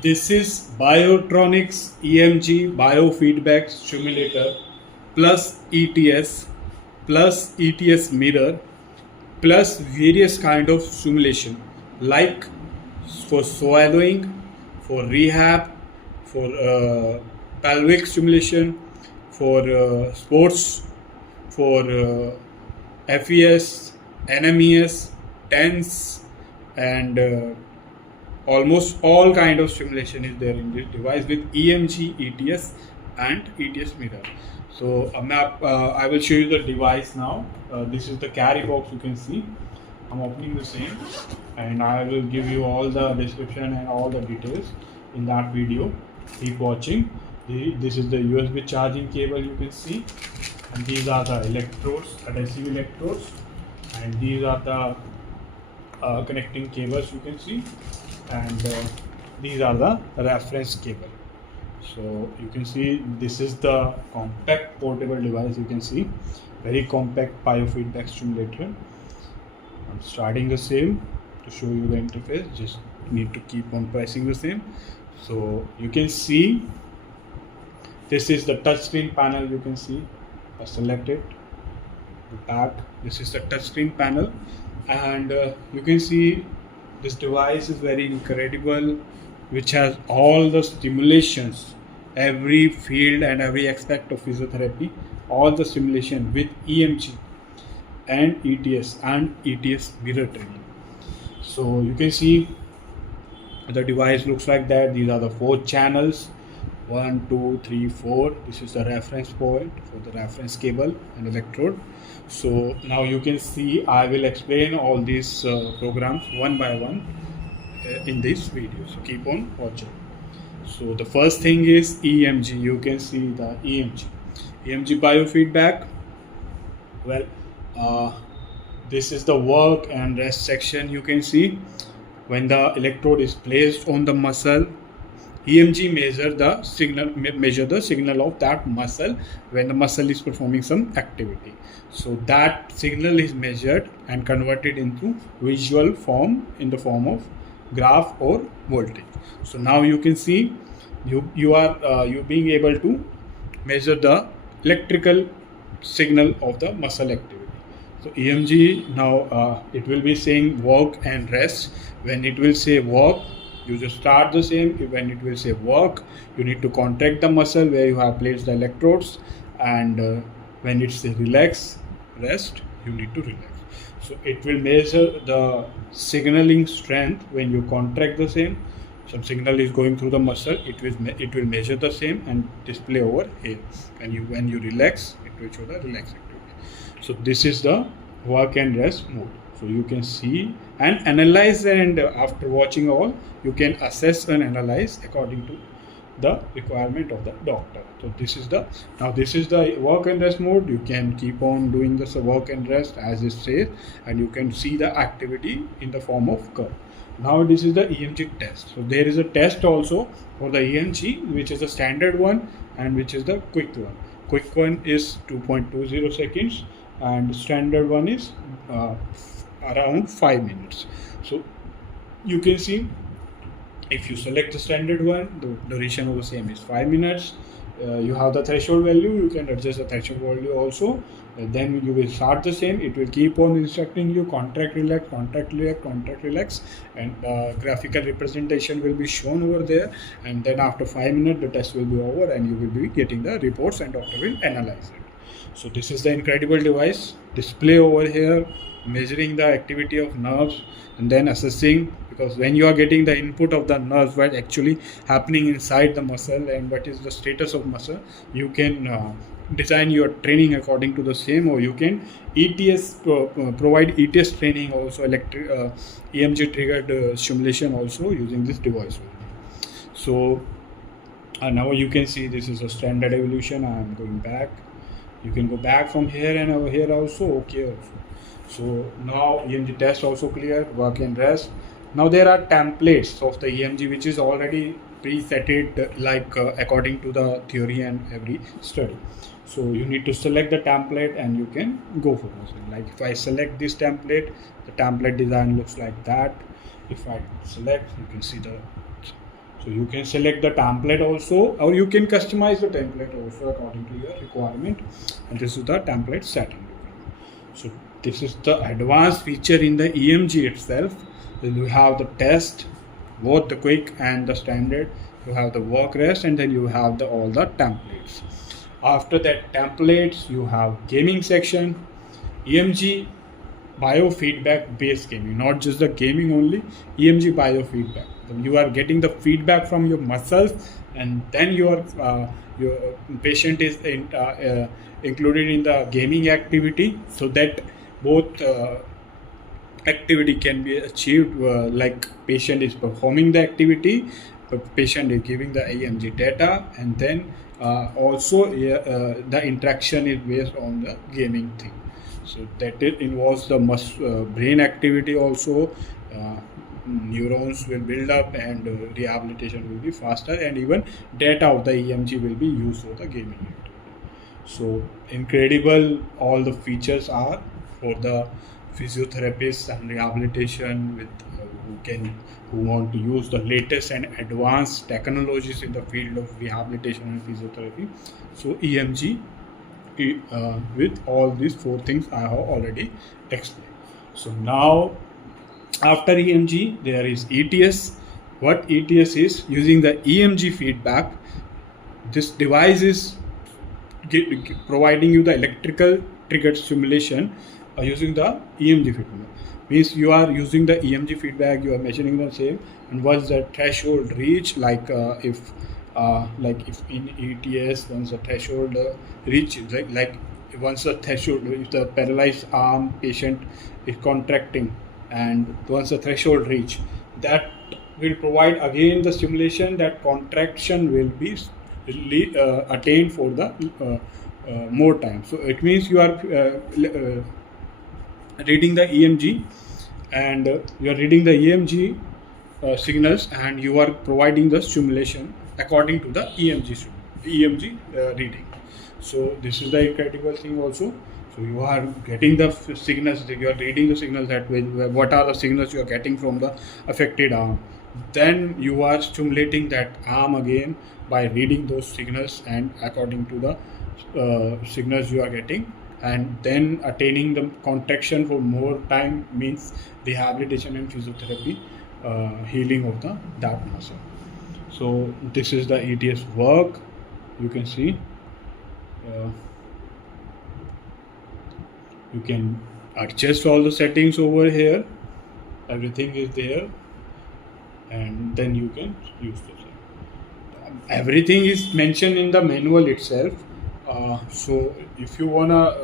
This is Biotronix EMG Biofeedback Stimulator plus ETS mirror plus various kind of stimulation like for swallowing, for rehab, for pelvic stimulation, for sports, for FES, NMES, TENS, and almost all kind of stimulation is there in this device with EMG, ETS, and ETS mirror. So I will show you the device now. This is the carry box. You can see I'm opening the same, and I will give you all the description and all the details in that video. Keep watching. This is the USB charging cable, you can see, and these are the electrodes, adhesive electrodes, and these are the connecting cables, you can see, and these are the reference cable. So you can see this is the compact portable device. You can see very compact biofeedback stimulator. I'm starting the same to show you the interface. Just need to keep on pressing the same. So you can see this is the touchscreen panel. You can see I select it, the back. This is the touchscreen panel, and you can see this device is very incredible, which has all the stimulations, every field and every aspect of physiotherapy, all the stimulation with EMG and ETS mirror training. So you can see the device looks like that. These are the 4 channels, 1, 2, 3, 4. This is the reference point for the reference cable and electrode. So now you can see I will explain all these programs one by one in this video. So keep on watching. So the first thing is EMG. You can see the EMG biofeedback. Well, this is the work and rest section. You can see when the electrode is placed on the muscle, EMG measure the signal of that muscle when the muscle is performing some activity. So that signal is measured and converted into visual form in the form of graph or voltage. So now you can see you are being able to measure the electrical signal of the muscle activity. So EMG now it will be saying work and rest. When it will say work, you just start the same. When it will say work, you need to contract the muscle where you have placed the electrodes, and when it says relax, rest, you need to relax. So it will measure the signaling strength when you contract the same. Some signal is going through the muscle, it will measure the same and display over here. And when you relax, it will show the relax activity. So this is the work and rest mode. So you can see and analyze, and after watching all, you can assess and analyze according to the requirement of the doctor. So this is the work and rest mode. You can keep on doing this work and rest as it says, and you can see the activity in the form of curve. Now this is the EMG test. So there is a test also for the EMG, which is a standard one and which is the quick one. Quick one is 2.20 seconds and standard one is around 5 minutes. So you can see if you select the standard one, the duration of the same is 5 minutes. You have the threshold value, you can adjust the threshold value also. Then you will start the same. It will keep on instructing you contract, relax, contract, relax, contract, relax, and graphical representation will be shown over there. And then after 5 minutes, the test will be over and you will be getting the reports and doctor will analyze it. So this is the incredible device. Display over here, measuring the activity of nerves and then assessing, because when you are getting the input of the nerves, what actually happening inside the muscle and what is the status of muscle, you can design your training according to the same, or you can provide ETS training also, EMG triggered stimulation also using this device. So now you can see this is a standard evolution. I am going back. You can go back from here and over here also, okay also. So now EMG test also clear, work and rest. Now there are templates of the EMG which is already presetted according to the theory and every study. So you need to select the template and you can go for this. Like if I select this template, the template design looks like that. If I select, you can see the So you can select the template also, or you can customize the template also according to your requirement. And this is the template setting. So this is the advanced feature in the EMG itself. Then you have the test, both the quick and the standard. You have the work rest, and then you have all the templates. After that templates, you have gaming section, EMG biofeedback based gaming, not just the gaming only, EMG biofeedback. You are getting the feedback from your muscles, and then your patient is included in the gaming activity, so that both activity can be achieved, like patient is performing the activity, but patient is giving the EMG data, and then also the interaction is based on the gaming thing. So that it involves the brain activity also. Neurons will build up, and rehabilitation will be faster, and even data of the EMG will be used for the gaming activity. So incredible all the features are for the physiotherapists and rehabilitation with who want to use the latest and advanced technologies in the field of rehabilitation and physiotherapy. So EMG with all these 4 things I have already explained. So now after EMG there is ETS. What ETS is? Using the EMG feedback, this device is providing you the electrical triggered stimulation using the EMG feedback. Means you are using the EMG feedback, you are measuring the same, and once the threshold reach, like if in ETS, once the threshold reaches, like once the threshold, if the paralyzed arm patient is contracting, and once the threshold reach, that will provide again the stimulation. That contraction will be attained for the more time. So it means you are reading the EMG, and you are reading the EMG signals, and you are providing the stimulation according to the EMG reading. So this is the incredible thing also. So you are getting the signals, you are reading the signals, that way what are the signals you are getting from the affected arm. Then you are stimulating that arm again by reading those signals, and according to the signals you are getting, and then attaining the contraction for more time, means rehabilitation and physiotherapy, healing of that muscle. So this is the ETS work. You can see you can adjust all the settings over here, everything is there, and then you can use this. Everything is mentioned in the manual itself. So if you wanna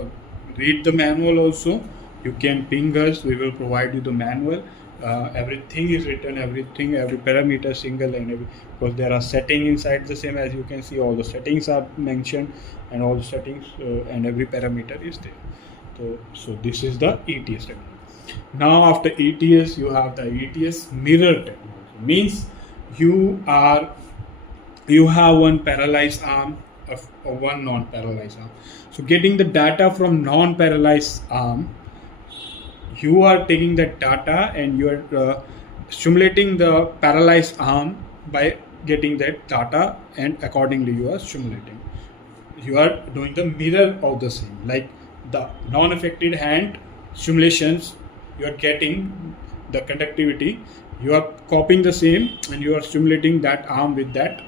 read the manual also, you can ping us, we will provide you the manual. Everything is written, every parameter single, and because there are settings inside the same, as you can see, all the settings are mentioned, and all the settings and every parameter is there. So this is the ETS technology. Now after ETS, you have the ETS mirror technology. Means you have one paralyzed arm or one non-paralyzed arm. So getting the data from non-paralyzed arm, you are taking that data and you are stimulating the paralyzed arm by getting that data, and accordingly you are stimulating. You are doing the mirror of the same, like the non-affected hand stimulations, you are getting the conductivity, you are copying the same, and you are stimulating that arm with that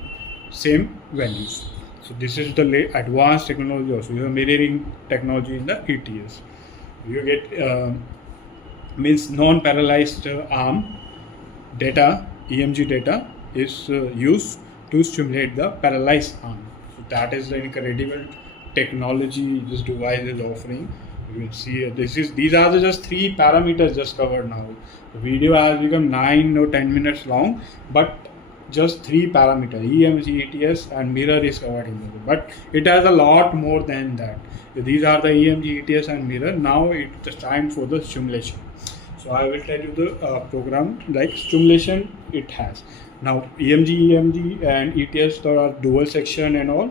same values. So this is the advanced technology also. You have mirroring technology in the ETS. You get means non-paralyzed arm data, EMG data is used to stimulate the paralyzed arm. So that is the incredible technology this device is offering. You will see these are just 3 parameters just covered now. The video has become 9 or 10 minutes long, but just 3 parameters, EMG, ETS, and mirror is covered in there. But it has a lot more than that. These are the EMG, ETS, and mirror. Now it's time for the stimulation. So I will tell you the program, like stimulation it has. Now EMG, and ETS, there are dual section and all,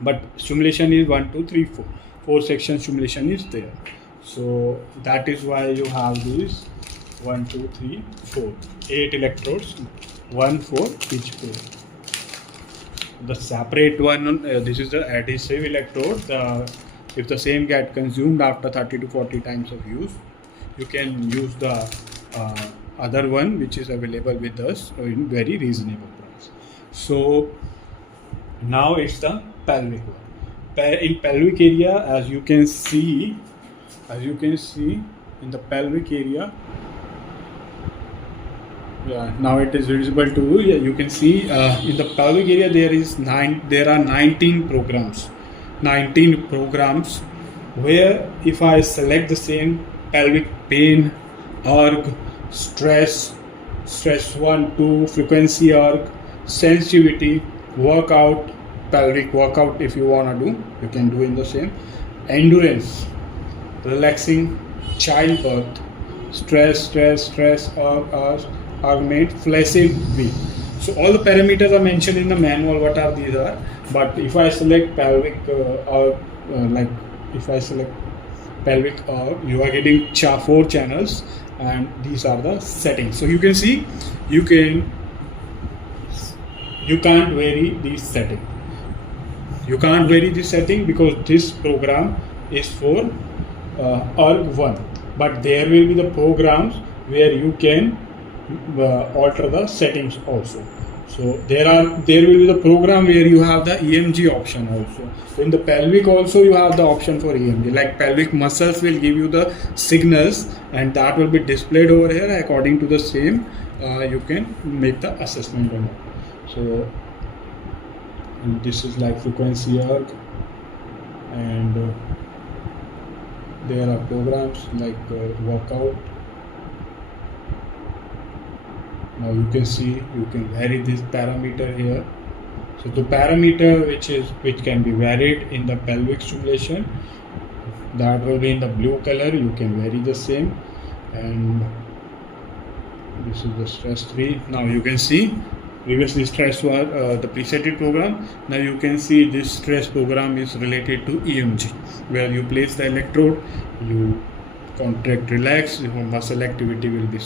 but stimulation is 1, 2, 3, 4. 4 section stimulation is there. So that is why you have these 1, 2, 3, 4, 8 electrodes one for each pore. The separate one, this is the adhesive electrode. If the same get consumed after 30 to 40 times of use, you can use the other one which is available with us in very reasonable price. So now it's the pelvic one. In pelvic area, as you can see in the pelvic area, now it is visible to you. Yeah, you can see in the pelvic area there are 19 programs where if I select the same pelvic pain, erg, stress 1, 2, frequency erg, sensitivity, workout, pelvic workout, if you want to do, you can do in the same, endurance, relaxing, childbirth, stress, augment, flaccid V. So all the parameters are mentioned in the manual what are these are, but if I select pelvic if I select pelvic, you are getting 4 channels, and these are the settings. So you can see you can't vary this setting. You can't vary this setting because this program is for ERG1, but there will be the programs where you can alter the settings also. So there will be the program where you have the EMG option also. So in the pelvic also you have the option for EMG, like pelvic muscles will give you the signals, and that will be displayed over here. According to the same, you can make the assessment on it. So and this is like frequency erg, and there are programs like workout. Now you can see you can vary this parameter here. So the parameter which can be varied in the pelvic stimulation, that will be in the blue color. You can vary the same, and this is the stress 3. Now you can see previously stress was the presetted program. Now you can see this stress program is related to EMG, where you place the electrode, you contract, relax, your muscle activity will be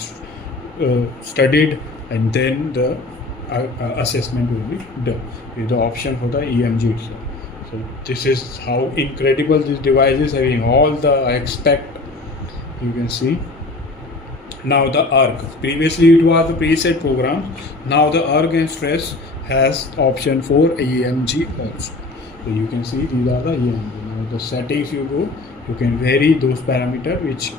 studied, and then the assessment will be done with the option for the EMG itself. So this is how incredible this device is, having all the aspect. You can see now the ERG. Previously it was the preset program. Now the ERG and stress has option for EMG also. So you can see these are the EMG. Now the settings you go, you can vary those parameters which